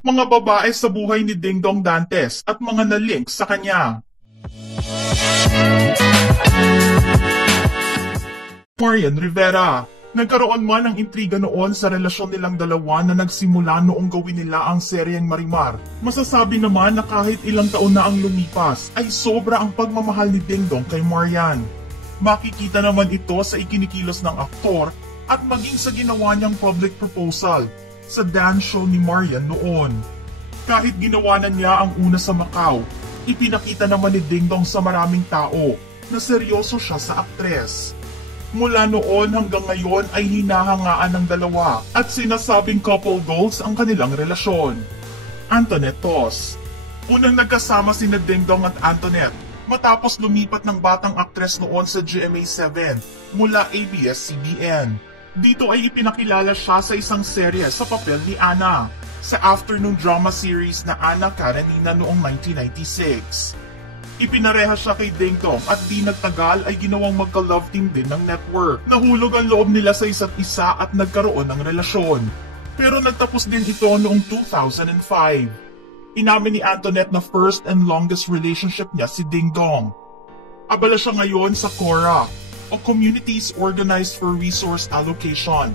mga babae sa buhay ni Dingdong Dantes at mga na-link sa kanya. Marian Rivera. Nagkaroon man ng intriga noon sa relasyon nilang dalawa na nagsimula noong gawin nila ang seryeng Marimar. Masasabi naman na kahit ilang taon na ang lumipas ay sobra ang pagmamahal ni Dingdong kay Marian. Makikita naman ito sa ikinikilos ng aktor at maging sa ginawa niyang public proposal sa dance show ni Marian noon. Kahit ginawa na niya ang una sa Macau, ipinakita naman ni Dingdong sa maraming tao na seryoso siya sa aktres. Mula noon hanggang ngayon ay hinahangaan ng dalawa at sinasabing couple goals ang kanilang relasyon. Antoinette Tos. Unang nagkasama sina Dingdong at Antoinette matapos lumipat ng batang aktres noon sa GMA7 mula ABS-CBN. Dito ay ipinakilala siya sa isang serye sa papel ni Ana sa afternoon drama series na Ana Karenina noong 1996. Ipinareha siya kay Dingdong at di nagtagal ay ginawang magka-love team din ng network. Nahulog ang loob nila sa isa't isa at nagkaroon ng relasyon. Pero nagtapos din ito noong 2005. Inamin ni Antoinette na first and longest relationship niya si Dingdong. Abala siya ngayon sa CORA o Communities Organized for Resource Allocation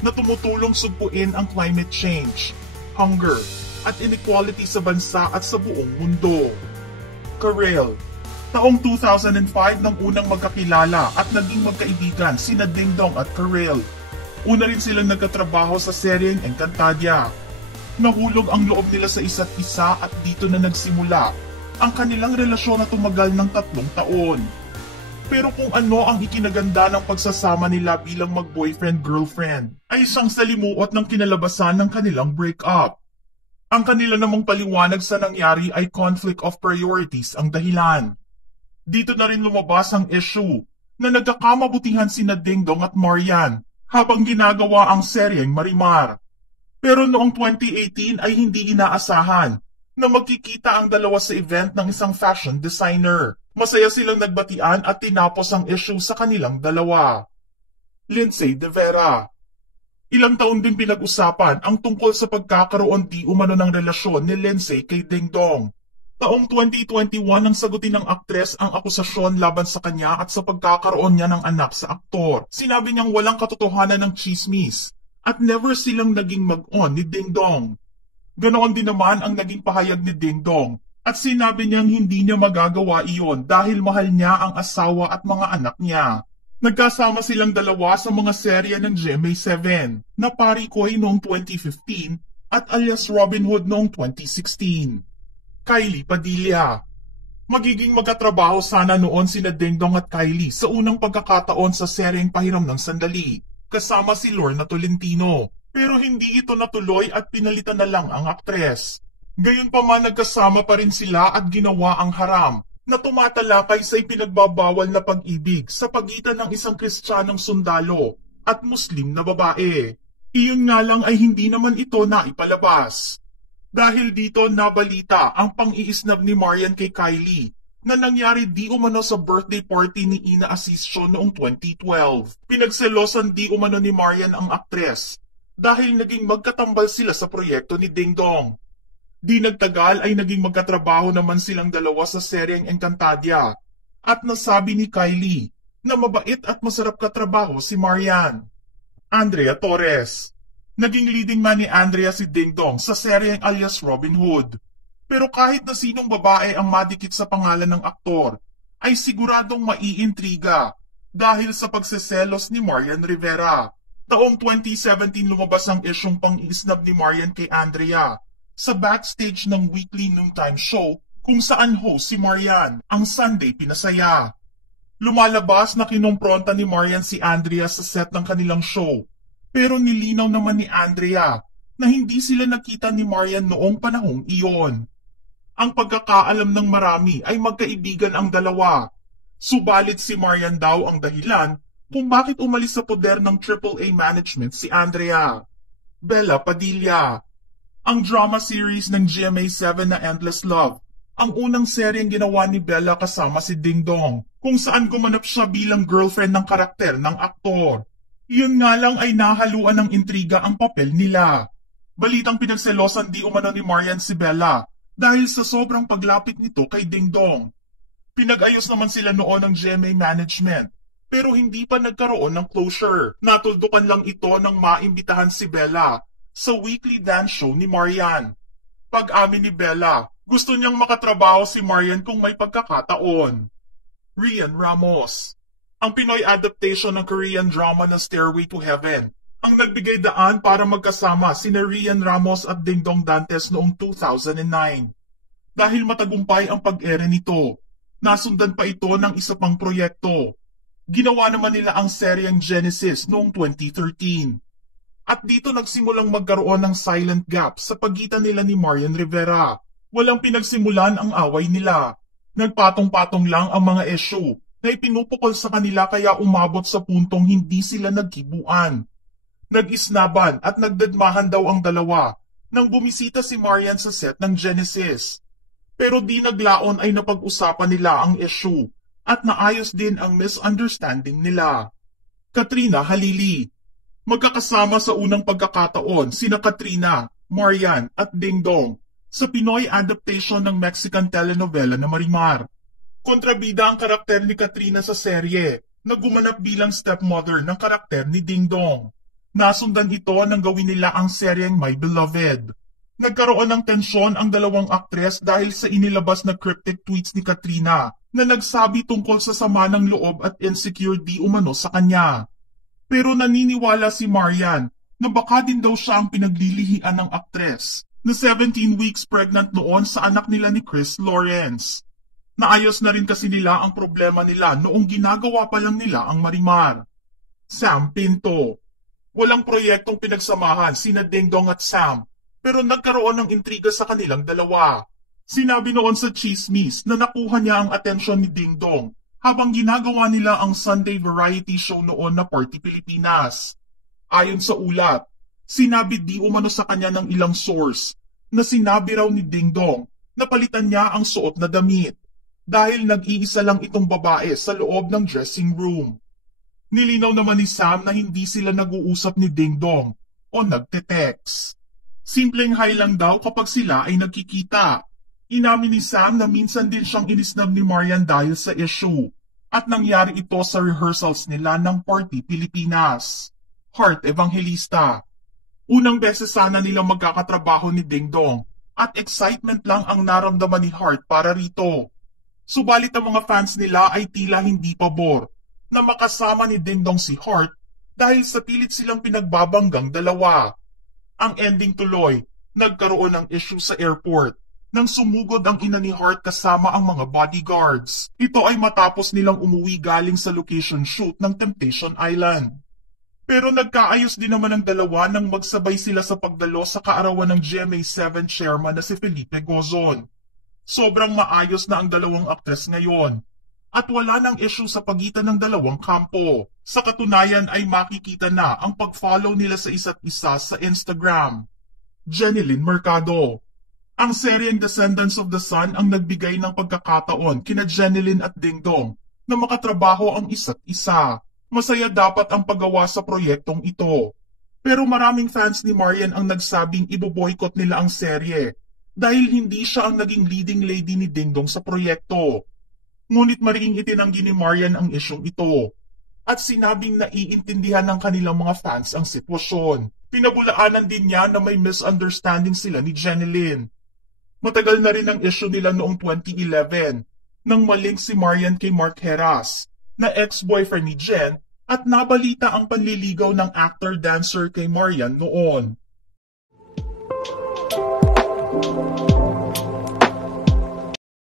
na tumutulong sugpuin ang climate change, hunger at inequality sa bansa at sa buong mundo. Karel. Taong 2005 nang unang magkakilala at naging magkaibigan sina Dingdong at Karel. Una rin silang nagkatrabaho sa seryeng Encantadia. Nahulog ang loob nila sa isa't isa at dito na nagsimula ang kanilang relasyon na tumagal ng 3 taon. Pero kung ano ang ikinaganda ng pagsasama nila bilang mag-boyfriend-girlfriend ay isang salimuot ng kinalabasan ng kanilang breakup. Ang kanila namang paliwanag sa nangyari ay conflict of priorities ang dahilan. Dito na rin lumabas ang issue na nagkakamabutihan sina Dingdong at Marian habang ginagawa ang seryeng Marimar. Pero noong 2018 ay hindi inaasahan na magkikita ang dalawa sa event ng isang fashion designer. Masaya silang nagbatian at tinapos ang issue sa kanilang dalawa. Lindsay De Vera. Ilang taon din pinag-usapan ang tungkol sa pagkakaroon di umano ng relasyon ni Lindsay kay Dingdong. Taong 2021 nang sagutin ng aktres ang akusasyon laban sa kanya at sa pagkakaroon niya ng anak sa aktor. Sinabi niyang walang katotohanan ng chismis at never silang naging mag-on ni Dingdong. Ganoon din naman ang naging pahayag ni Dingdong at sinabi niyang hindi niya magagawa iyon dahil mahal niya ang asawa at mga anak niya. Nagkasama silang dalawa sa mga serya ng GMA7 na Pari Koy noong 2015 at alias Robin Hood noong 2016. Kylie Padilla. Magiging magkatrabaho sana noon sina Dingdong at Kylie sa unang pagkakataon sa seryeng Pahiram ng Sandali, kasama si Lorna Tolentino. Pero hindi ito natuloy at pinalitan na lang ang aktres. Gayunpaman nagkasama pa rin sila at ginawa ang Haram na tumatalakay sa ipinagbabawal na pag-ibig sa pagitan ng isang Kristiyanong sundalo at Muslim na babae. Iyon nga lang ay hindi naman ito naipalabas. Dahil dito nabalita ang pang-iisnab ni Marian kay Kylie na nangyari di umano sa birthday party ni Ina Asisio noong 2012. Pinagselosan di umano ni Marian ang aktres dahil naging magkatambal sila sa proyekto ni Dingdong. Di nagtagal ay naging magkatrabaho naman silang dalawa sa seryeng Encantadia at nasabi ni Kylie na mabait at masarap katrabaho si Marian. Andrea Torres. Naging leading man ni Andrea si Dingdong sa seryeng alias Robin Hood. Pero kahit na sinong babae ang madikit sa pangalan ng aktor, ay siguradong maiintriga dahil sa pagseselos ni Marian Rivera. Taong 2017 lumabas ang isyong pang-iisnab ni Marian kay Andrea sa backstage ng weekly noontime show kung saan host si Marian, ang Sunday Pinasaya. Lumalabas na kinumpronta ni Marian si Andrea sa set ng kanilang show, pero nilinaw naman ni Andrea na hindi sila nakita ni Marian noong panahong iyon. Ang pagkakaalam ng marami ay magkaibigan ang dalawa, subalit si Marian daw ang dahilan kung bakit umalis sa poder ng AAA management si Andrea. Bella Padilla. Ang drama series ng GMA7 na Endless Love, ang unang seryeng ginawa ni Bella kasama si Dingdong, kung saan gumanap siya bilang girlfriend ng karakter ng aktor. Iyon nga lang ay nahaluan ng intriga ang papel nila. Balitang pinagselosan di umano ni Marian si Bella dahil sa sobrang paglapit nito kay Dingdong. Pinag-ayos naman sila noon ng GMA management pero hindi pa nagkaroon ng closure. Natuldukan lang ito nang maimbitahan si Bella sa weekly dance show ni Marian. Pag-amin ni Bella, gusto niyang makatrabaho si Marian kung may pagkakataon. Rian Ramos. Ang Pinoy adaptation ng Korean drama na Stairway to Heaven ang nagbigay daan para magkasama sina Rian Ramos at Dingdong Dantes noong 2009. Dahil matagumpay ang pag-ere nito, nasundan pa ito ng isa pang proyekto. Ginawa naman nila ang seryeng Genesis noong 2013. At dito nagsimulang magkaroon ng silent gap sa pagitan nila ni Marian Rivera. Walang pinagsimulan ang away nila. Nagpatong-patong lang ang mga issue na ipinupukol sa kanila kaya umabot sa puntong hindi sila nagkibuan. Nag-isnaban at nagdadmahan daw ang dalawa nang bumisita si Marian sa set ng Genesis. Pero di naglaon ay napag-usapan nila ang issue at naayos din ang misunderstanding nila. Katrina Halili. Magkakasama sa unang pagkakataon sina Katrina, Marian at Dingdong sa Pinoy adaptation ng Mexican telenovela na Marimar. Kontrabida ang karakter ni Katrina sa serye na gumanap bilang stepmother ng karakter ni Dingdong. Nasundan ito nang gawin nila ang seryeng My Beloved. Nagkaroon ng tensyon ang dalawang aktres dahil sa inilabas na cryptic tweets ni Katrina na nagsabi tungkol sa sama ng loob at insecure di umano sa kanya. Pero naniniwala si Marian na baka din daw siya ang pinaglilihian ng aktres na 17 weeks pregnant noon sa anak nila ni Chris Lawrence. Naayos na rin kasi nila ang problema nila noong ginagawa pa lang nila ang Marimar. Sam Pinto. Walang proyektong pinagsamahan sina Dingdong at Sam pero nagkaroon ng intriga sa kanilang dalawa. Sinabi noon sa Chismis na nakuha niya ang atensyon ni Dingdong habang ginagawa nila ang Sunday variety show noon na Party Pilipinas. Ayon sa ulat, sinabi di umano sa kanya ng ilang source na sinabi raw ni Dingdong na palitan niya ang suot na damit dahil nag-iisa lang itong babae sa loob ng dressing room. Nilinaw naman ni Sam na hindi sila nag-uusap ni Dingdong o nagte-text. Simpleng hi lang daw kapag sila ay nagkikita. Inamin ni Sam na minsan din siyang inisnab ni Marian dahil sa issue at nangyari ito sa rehearsals nila ng Party Pilipinas. Heart Evangelista. Unang beses sana nilang magkakatrabaho ni Dingdong at excitement lang ang naramdaman ni Heart para rito. Subalit ang mga fans nila ay tila hindi pabor na makasama ni Dingdong si Heart dahil sa pilit silang pinagbabanggang dalawa. Ang ending tuloy, nagkaroon ng issue sa airport nang sumugod ang ina ni Heart kasama ang mga bodyguards. Ito ay matapos nilang umuwi galing sa location shoot ng Temptation Island. Pero nagkaayos din naman ang dalawa nang magsabay sila sa pagdalo sa kaarawan ng GMA7 chairman na si Felipe Gozon. Sobrang maayos na ang dalawang aktres ngayon. At wala nang issue sa pagitan ng dalawang kampo. Sa katunayan ay makikita na ang pag-follow nila sa isa't isa sa Instagram. Jenilyn Mercado. Ang seryeng Descendants of the Sun ang nagbigay ng pagkakataon kina Jenilyn at Dingdong na makatrabaho ang isa't isa. Masaya dapat ang paggawa sa proyektong ito. Pero maraming fans ni Marian ang nagsabing iboboykot nila ang serye dahil hindi siya ang naging leading lady ni Dingdong sa proyekto. Ngunit mariing itinanggi ni Marian ang isyong ito at sinabing naiintindihan ng kanilang mga fans ang sitwasyon. Pinabulaanan din niya na may misunderstanding sila ni Jenilyn. Matagal na rin ang issue nila noong 2011 nang malink si Marian kay Mark Heras na ex-boyfriend ni Jen at nabalita ang panliligaw ng actor-dancer kay Marian noon.